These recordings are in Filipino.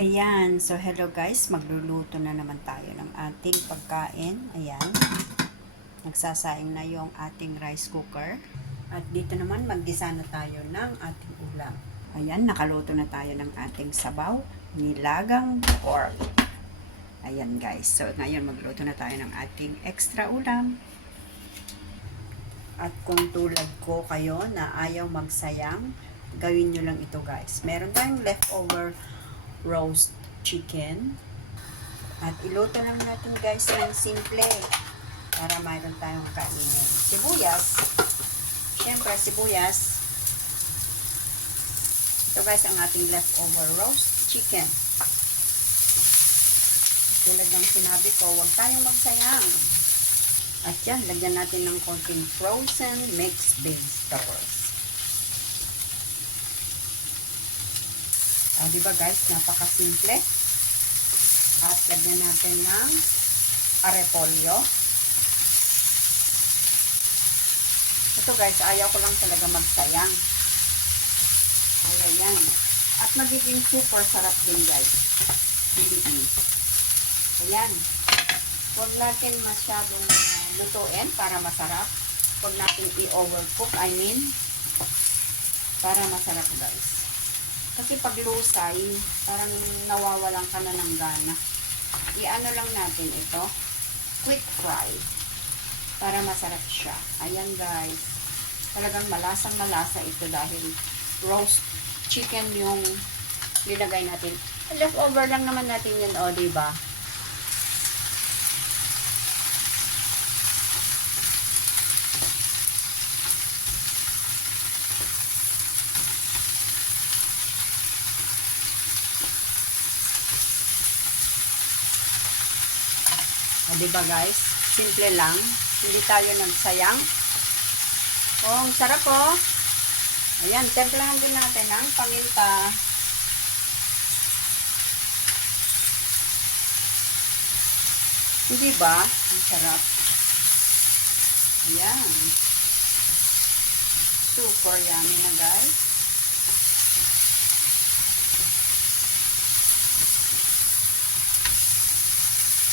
Ayan, so hello guys, magluluto na naman tayo ng ating pagkain. Ayan, nagsasaing na yung ating rice cooker. At dito naman, maggisa na tayo ng ating ulam. Ayan, nakaluto na tayo ng ating sabaw, nilagang pork. Ayan guys, so ngayon magluto na tayo ng ating extra ulam. At kung tulad ko kayo na ayaw magsayang, gawin nyo lang ito guys. Meron tayong leftover roast chicken. At iluto lang natin guys ng simple para mayroon tayong kainin. Sibuyas. Siyempre, sibuyas. Ito guys ang ating leftover roast chicken. Tulad ng sinabi ko, huwag tayong magsayang. At yan, lagyan natin ng konting frozen mixed vegetables. Diba guys, napakasimple. At lagyan natin ng arepolyo. Ito guys, ayaw ko lang talaga magsayang. Ayan. At magiging super sarap din guys. Believe me. Ayan. Huwag natin masyadong lutuin para masarap. Huwag natin i-overcook, para masarap guys. Kasi pag lusay, parang nawawalan ka na ng gana. I-ano lang natin ito, quick fry, para masarap siya. Ayan guys, talagang malasang malasa ito dahil roast chicken yung nilagay natin. Leftover lang naman natin yun, o diba? Diba guys? Simple lang. Hindi tayo nagsayang. Oh, ang sarap oh. Ayan, templahan din natin ang paminta. Hindi ba? Ang sarap. Ayan. Super yummy na guys.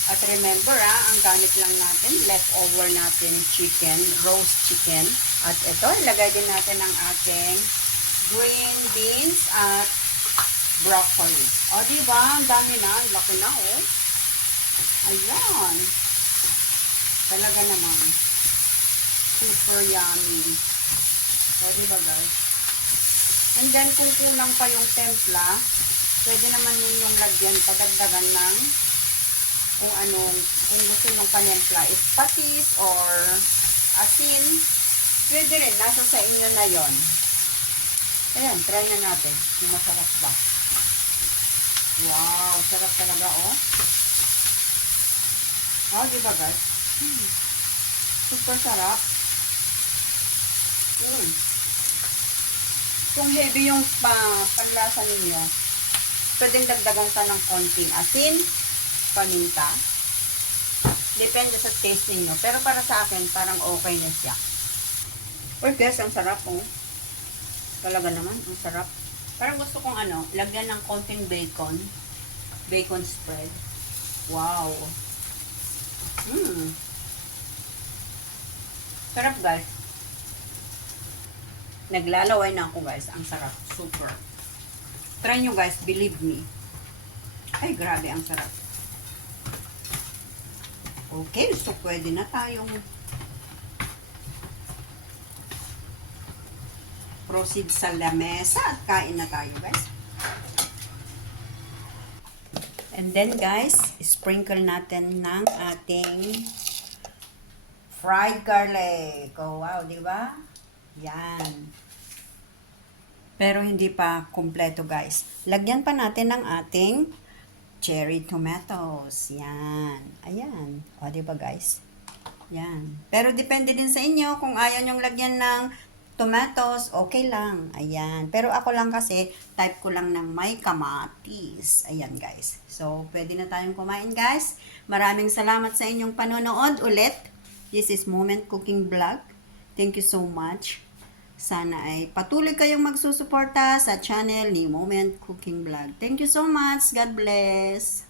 At remember ang gamit lang natin, leftover natin chicken, roast chicken. At ito, ilagay din natin ang ating green beans at broccoli. O, diba? Ang dami na. Ang laki na, oh. Ayan. Talaga naman. Super yummy. O, diba, guys? And then, kung kulang pa yung templa, pwede naman ninyong lagyan, padagdagan ng kung gusto nyong panempla is patis or asin, pwede rin, nasa sa inyo na yon. Ayan, try na natin kung masarap ba. Wow, sarap talaga oh. Oh, diba guys? Super sarap. Kung heavy yung panlasa ninyo, pwedeng dagdagan ka ng konting asin, paminta. Depende sa taste niyo. Pero para sa akin, parang okay na siya. Or guys, ang sarap oh. Talaga naman, ang sarap. Parang gusto kong lagyan ng konting bacon. Bacon spread. Wow. Sarap guys. Naglalaway na ako guys. Ang sarap. Super. Try nyo guys, believe me. Ay, grabe, ang sarap. Okay, so pwede na tayong proceed sa lamesa at kain na tayo guys. And then guys, sprinkle natin ng ating fried garlic. Oh wow, di ba? Yan. Pero hindi pa kumpleto guys. Lagyan pa natin ng ating cherry tomatoes. Yan. Ayan. O, diba guys? Yan. Pero depende din sa inyo. Kung ayaw nyong lagyan ng tomatoes, okay lang. Ayan. Pero ako lang kasi, type ko lang ng may kamatis. Ayan guys. So, pwede na tayong kumain guys. Maraming salamat sa inyong panonood ulit. This is Moment Cooking Vlog. Thank you so much. Sana ay patuloy kayong magsusuporta sa channel ni Moment Cooking Vlog. Thank you so much. God bless.